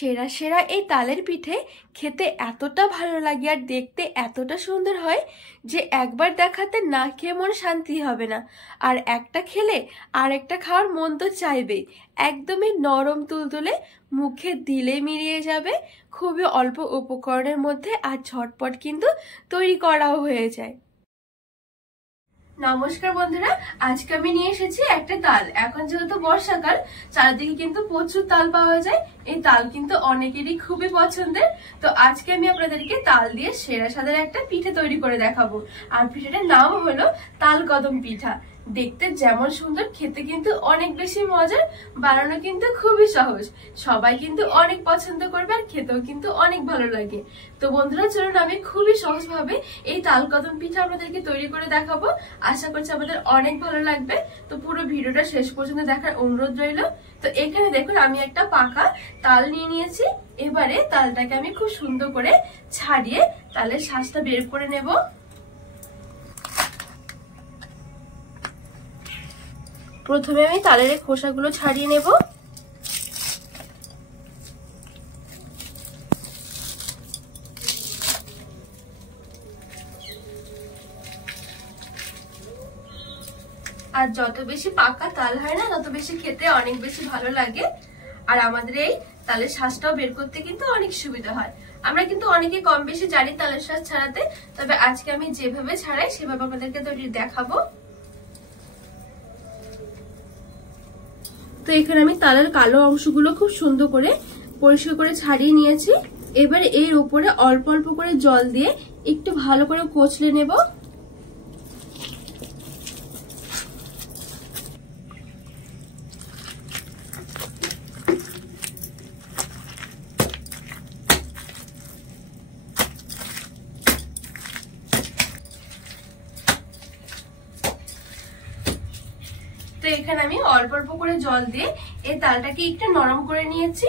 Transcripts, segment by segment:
সেরা সেরা এই তালের পিঠে খেতে এতটা ভালো লাগে আর দেখতে এতটা সুন্দর হয় যে একবার দেখাতে না খেয়ে মন শান্তি হবে না। আর একটা খেলে আর একটা খাওয়ার মন তো চাইবেই। একদমই নরম তুলতুলে, মুখে দিলে মিলিয়ে যাবে, খুবই অল্প উপকরণের মধ্যে আর ঝটপট কিন্তু তৈরি করাও হয়ে যায়। নমস্কার বন্ধুরা, আজকে আমি নিয়ে এসেছি একটা তাল। এখন যেহেতু বর্ষাকাল, চারিদিকে কিন্তু প্রচুর তাল পাওয়া যায়। এই তাল কিন্তু অনেকেরই খুবই পছন্দের। তো আজকে আমি আপনাদেরকে তাল দিয়ে সেরা স্বাদের একটা পিঠে তৈরি করে দেখাবো। আর পিঠেটার নাম হলো তাল কদম পিঠা। দেখতে যেমন সুন্দর, খেতে কিন্তু অনেক বেশি মজার, বানানো কিন্তু খুবই সহজ। সবাই কিন্তু অনেক পছন্দ করবে আর খেতেও কিন্তু অনেক ভালো লাগে। তো বন্ধুরা চলুন, আমি খুবই সহজভাবে এই তাল কদম পিঠা আপনাদেরকে তৈরি করে দেখাবো। আশা করছি আমাদের অনেক ভালো লাগবে। তো পুরো ভিডিওটা শেষ পর্যন্ত দেখার অনুরোধ রইল। তো এখানে দেখুন, আমি একটা পাকা তাল নিয়ে নিয়েছি। এবারে তালটাকে আমি খুব সুন্দর করে ছাড়িয়ে তালের শাঁসটা বের করে নেব। প্রথমে আমি তালের খোসাগুলো ছাড়িয়ে নেব। আর যত বেশি পাকা তাল হয় না, তত বেশি খেতে অনেক বেশি ভালো লাগে। আর আমাদের এই তালের শাঁসটাও বের করতে কিন্তু অনেক সুবিধা হয়। আমরা কিন্তু অনেকে কম বেশি জানি তালের শাঁস ছাড়াতে, তবে আজকে আমি যেভাবে ছাড়াই সেভাবে আপনাদেরকে তৈরি দেখাবো। তো এখানে আমি তালের কালো অংশগুলো খুব সুন্দর করে পরিষ্কার করে ছাড়িয়ে নিয়েছি। এবারে এর উপরে অল্প অল্প করে জল দিয়ে একটু ভালো করে কচলে নেব। তো এখানে আমি অল্প অল্প করে জল দিয়ে এই তালটাকে একটু নরম করে নিয়েছি।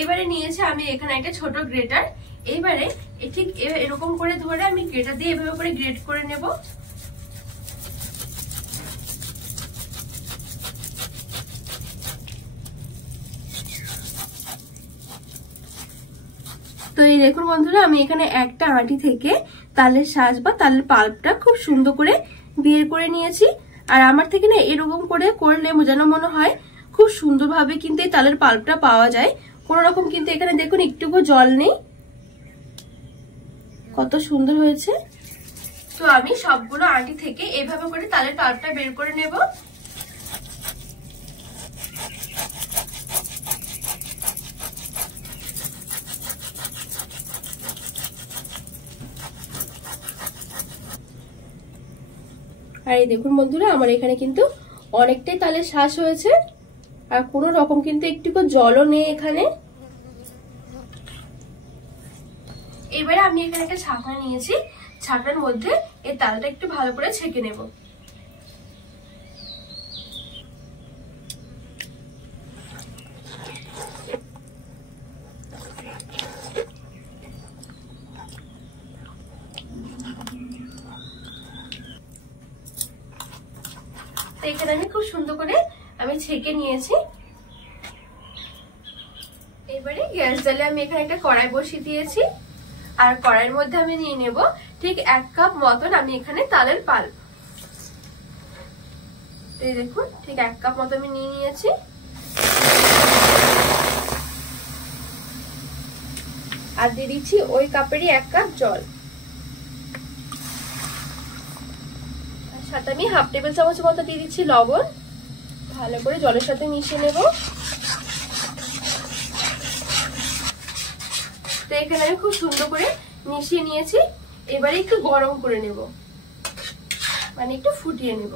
এবারে নিয়েছি আমি এখানে একটা ছোট গ্রেটার। এবারে ঠিক এরকম করে ধরে আমি গ্রেটার দিয়ে এভাবে করে গ্রেট করে নেব। তো এই দেখুন বন্ধুরা, আমি এখানে একটা আঁটি থেকে তালের শাঁস বা তালের পাল্পটা খুব সুন্দর করে বের করে নিয়েছি। আর আমার থেকে না এরকম করে করলে যেন মনে হয় খুব সুন্দরভাবে কিন্তু এই তালের পাল্পটা পাওয়া যায়। কোন রকম কিন্তু এখানে দেখুন একটুকু জল নেই, কত সুন্দর হয়েছে। তো আমি সবগুলো আঁটি থেকে এইভাবে করে তালের পাল্পটা বের করে নেব। আর এই দেখুন বন্ধুরা, আমার এখানে কিন্তু অনেকটাই তালের শাঁস হয়েছে আর কোনো রকম কিন্তু একটুকু জলও নেই এখানে। এবারে আমি এখানে একটা ছাঁকনা নিয়েছি। ছাঁকনার মধ্যে এই তালটা একটু ভালো করে ছেঁকে নেব। এখানে আমি খুব সুন্দর করে আমি ছেঁকে নিয়েছি। এবারে গ্যাস জ্বালে আমি এখানে একটা কড়াই বসিয়ে দিয়েছি। আর কড়াইয়ের মধ্যে আমি নিয়ে নেব ঠিক 1 কাপ মতন আমি এখানে তালের পাল্প। এই দেখুন, ঠিক 1 কাপ মতো আমি নিয়ে নিয়েছি। আর দিয়ে দিচ্ছি ওই কাপেরই 1 কাপ জল। সাথে আমি হাফ টেবিল চামচ মতো দিয়ে দিচ্ছি লবণ। ভালো করে জলের সাথে মিশিয়ে নেব। তো এখানে আমি খুব সুন্দর করে মিশিয়ে নিয়েছি। এবারে একটু গরম করে নেব, মানে একটু ফুটিয়ে নেব।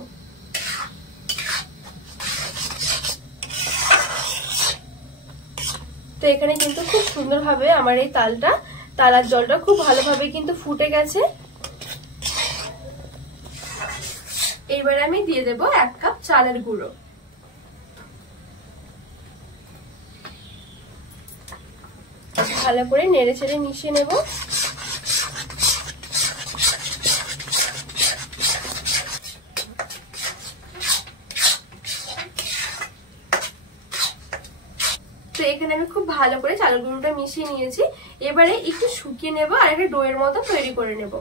তো এখানে কিন্তু খুব সুন্দরভাবে আমার এই তালার জলটা খুব ভালোভাবে কিন্তু ফুটে গেছে। এবারে আমি দিয়ে দেব 1 কাপ চালের গুঁড়ো। ভালো করে নেড়ে চেড়ে মিশিয়ে নেব। তো এখানে আমি খুব ভালো করে চালের গুঁড়োটা মিশিয়ে নিয়েছি। এবারে একটু শুকিয়ে নেব আর একটা ডোয়ের মতো তৈরি করে নেব।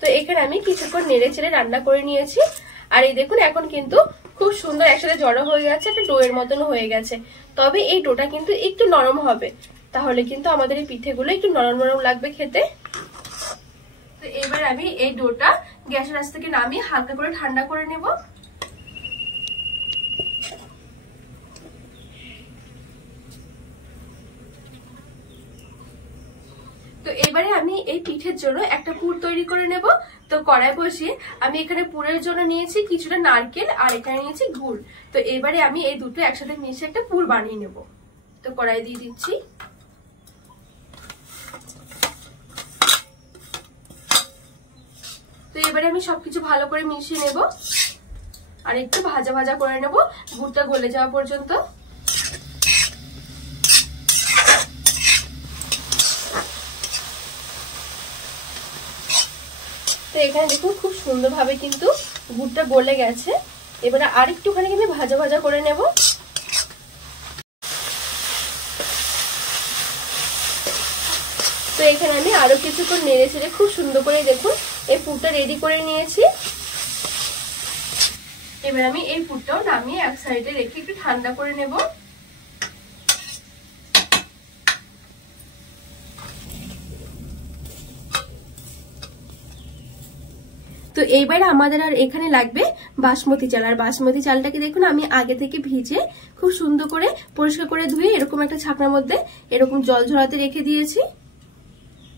তো এখানে আমি কিছুক্ষণ নেড়ে চেড়ে রান্না করে নিয়েছি। আর এই দেখুন এখন কিন্তু খুব সুন্দর একসাথে জড়ো হয়ে গেছে, একটা ডোয়ের মতন হয়ে গেছে। তবে এই ডোটা কিন্তু একটু নরম হবে, তাহলে কিন্তু আমাদের এই পিঠেগুলো একটু নরম নরম লাগবে খেতে। তো এবার আমি এই ডোটা গ্যাসের আঁচ থেকে নামিয়ে হালকা করে ঠান্ডা করে নেব। তো এবারে আমি এই পিঠের জন্য একটা পুর তৈরি করে নেব। তো কড়াই বসিয়ে আমি এখানে পুরের জন্য নিয়েছি কিছুটা নারকেল আর এখানে নিয়েছি গুড়। তো এবারে আমি এই দুটো একসাথে মিশিয়ে একটা পুর বানিয়ে নেব। তো কড়াই দিয়ে দিচ্ছি। তো এবারে আমি সবকিছু ভালো করে মিশিয়ে নেব আর একটু ভাজা ভাজা করে নেব গুড়টা গলে যাওয়া পর্যন্ত। তো এখানে দেখুন খুব সুন্দরভাবে কিন্তু গুড়টা গলে গেছে। এবারে আর একটুখানি আমি ভাজা ভাজা করে নেব। তো এখানে আমি আরো কিছুক্ষণ নেড়ে চেড়ে খুব সুন্দর করে দেখুন এই পুরটা রেডি করে নিয়েছি। এবার আমি এই পুরটাও নামিয়ে এক সাইডে রেখে একটু ঠান্ডা করে নেব। তো এইবার আমাদের আর এখানে লাগবে বাসমতি চাল। আর বাসমতি চালটাকে দেখুন আমি আগে থেকে ভিজে খুব সুন্দর করে পরিষ্কার করে ধুয়ে এরকম একটা ছাকনার মধ্যে এরকম জল ঝরাতে রেখে দিয়েছি।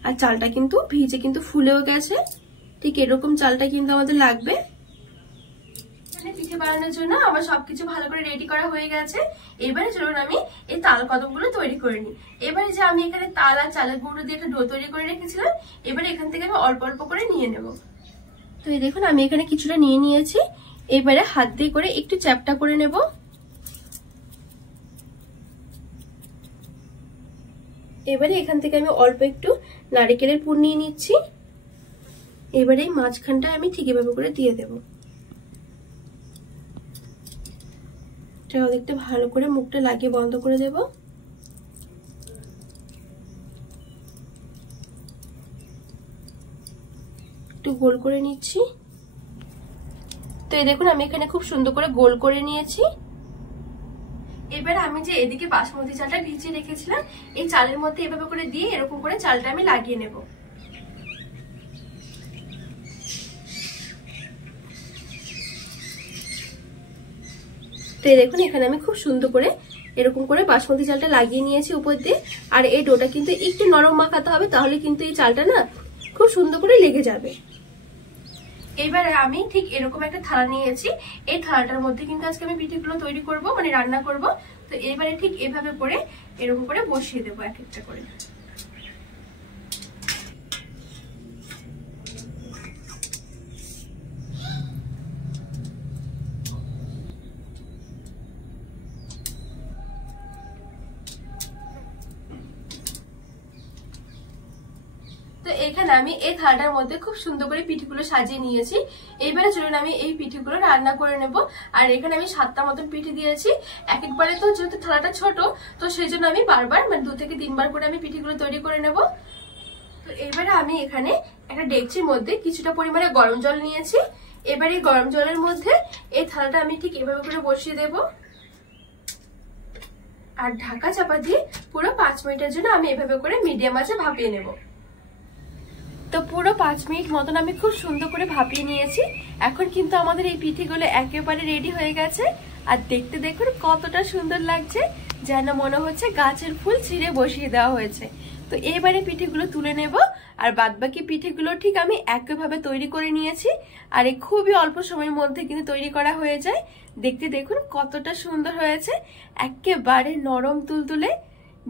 আর চালটা কিন্তু ভিজে কিন্তু ফুলেও গেছে। ঠিক এরকম চালটা কিন্তু আমাদের লাগবে। পিঠে বানানোর জন্য আমার সবকিছু ভালো করে রেডি করা হয়ে গেছে। এবারে চলুন আমি এই তাল কদমগুলো তৈরি করে নিই। এবারে যে আমি এখানে তাল আর চালের গুঁড়ো দিয়ে একটা ডো তৈরি করে রেখেছিলাম, এবারে এখান থেকে আমি অল্প অল্প করে নিয়ে নেব। তো এই দেখুন আমি এখানে কিছুটা নিয়ে নিয়েছি। এবারে হাত দিয়ে করে একটু চ্যাপটা করে নেব। এবারে এখান থেকে আমি অল্প একটু নারকেলের পুর নিয়ে নিচ্ছি। এবারে এই মাঝখানটা আমি ঠিক এভাবে করে দিয়ে দেব। একটু ভালো করে মুখটা লাগিয়ে বন্ধ করে দেব। একটু গোল করে নিচ্ছি। তো এই দেখুন আমি এখানে খুব সুন্দর করে গোল করে নিয়েছি। এবার আমি যে এদিকে বাসমতি চালটা ভিজিয়ে রেখেছিলাম এই চালের মধ্যে এভাবে করে দিয়ে এরকম করে চালটা আমি লাগিয়ে নেব। তো এই দেখুন এখানে আমি খুব সুন্দর করে এরকম করে বাসমতি চালটা লাগিয়ে নিয়েছি উপর দিয়ে। আর এই ডোটা কিন্তু একটু নরম মাখাতে হবে, তাহলে কিন্তু এই চালটা না খুব সুন্দর করে লেগে যাবে। এবারে আমি ঠিক এরকম একটা থালা নিয়েছি। এই থালাটার মধ্যে কিন্তু আজকে আমি পিঠেগুলো তৈরি করব, মানে রান্না করব। তো এবারে ঠিক এভাবে করে এরকম করে বসিয়ে দেবো এক একটা করে। তো এখানে আমি এই থালাটার মধ্যে খুব সুন্দর করে পিঠেগুলো সাজিয়ে নিয়েছি। এইবারে চলুন আমি এই পিঠেগুলো রান্না করে নেব। আর এখানে আমি 7টা মতন পিঠে দিয়েছি। এক একবারে তো যেহেতু থালাটা ছোট, তো সেই জন্য আমি বারবার মানে 2 থেকে 3 বার করে আমি পিঠেগুলো তৈরি করে নেব। তো এবারে আমি এখানে একটা ডেকচির মধ্যে কিছুটা পরিমাণে গরম জল নিয়েছি। এবারে এই গরম জলের মধ্যে এই থালাটা আমি ঠিক এভাবে করে বসিয়ে দেব আর ঢাকা চাপা দিয়ে পুরো 5 মিনিটের জন্য আমি এভাবে করে মিডিয়াম আঁচে ভাপিয়ে নেব। তো পুরো 5 মিনিট মতন আমি খুব সুন্দর করে ভাপিয়ে নিয়েছি। এখন কিন্তু আমাদের এই পিঠেগুলো একেবারে রেডি হয়ে গেছে। আর দেখতে দেখুন কতটা সুন্দর লাগছে, যেন মনে হচ্ছে গাছের ফুল ছিঁড়ে বসিয়ে দেওয়া হয়েছে। তো এবারে পিঠেগুলো তুলে নেব। আর বাদবাকি পিঠেগুলো ঠিক আমি একইভাবে তৈরি করে নিয়েছি। আর এই খুবই অল্প সময়ের মধ্যে কিন্তু তৈরি করা হয়ে যায়। দেখতে দেখুন কতটা সুন্দর হয়েছে, একেবারে নরম তুলতুলে।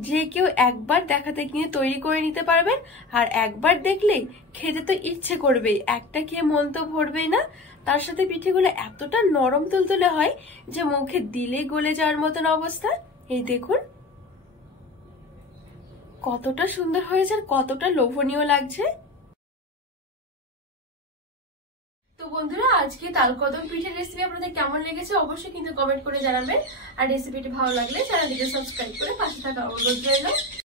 যে কেউ একবার দেখাতে কিন্তু তৈরি করে নিতে পারবেন। আর একবার দেখলেই খেতে তো ইচ্ছে করবেই, একটা খেয়ে মন তো ভরবেই না। তার সাথে পিঠেগুলো এতটা নরম তুলতুলে হয় যে মুখে দিলে গলে যাওয়ার মতন অবস্থা। এই দেখুন কতটা সুন্দর হয়েছে আর কতটা লোভনীয় লাগছে। তো বন্ধুরা, আজকে তালকদম পিঠের রেসিপি আপনাদের কেমন লেগেছে অবশ্যই কিন্তু কমেন্ট করে জানাবেন। আর রেসিপিটি ভালো লাগলে চ্যানেলটিকে সাবস্ক্রাইব করে পাশে থাকা অনুরোধ রইল।